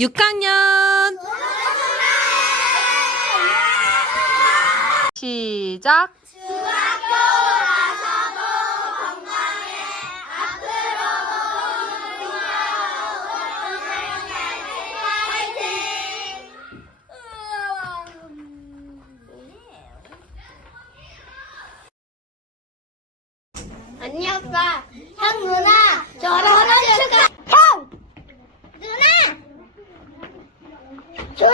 6학년. 시작. 언니 오빠. 형 누나. 저랑 축하 형! 누나 저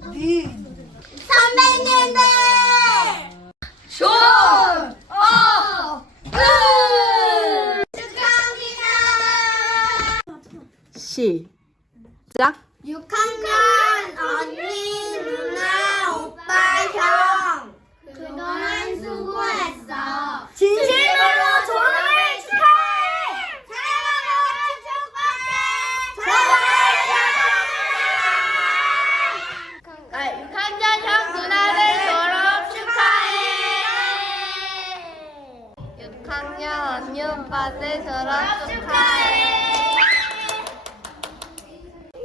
선배님들! 조! 어! 은! 축하합니다! 시작 6학년 언니, 누나, 오빠, 형 그동안 수고했어 진심으로 졸업을 축하해! 사랑하고 축복해! 6학년 형 누나를 졸업 축하해! 6학년 언니 오빠들 졸업 축하해!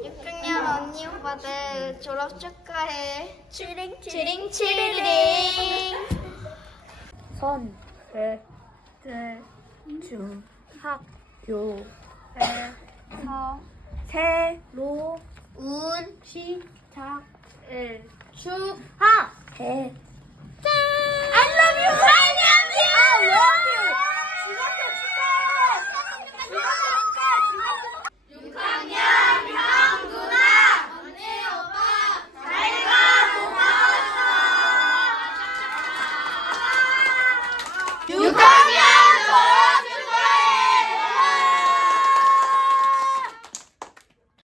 6학년 언니 오빠들 졸업 축하해. 치링 치링 치링. 선, 배, 대, 중, 학, 요, 에, 서, 새로, 운 시 작, Shubha. Hey. I love you. I love you. I love you.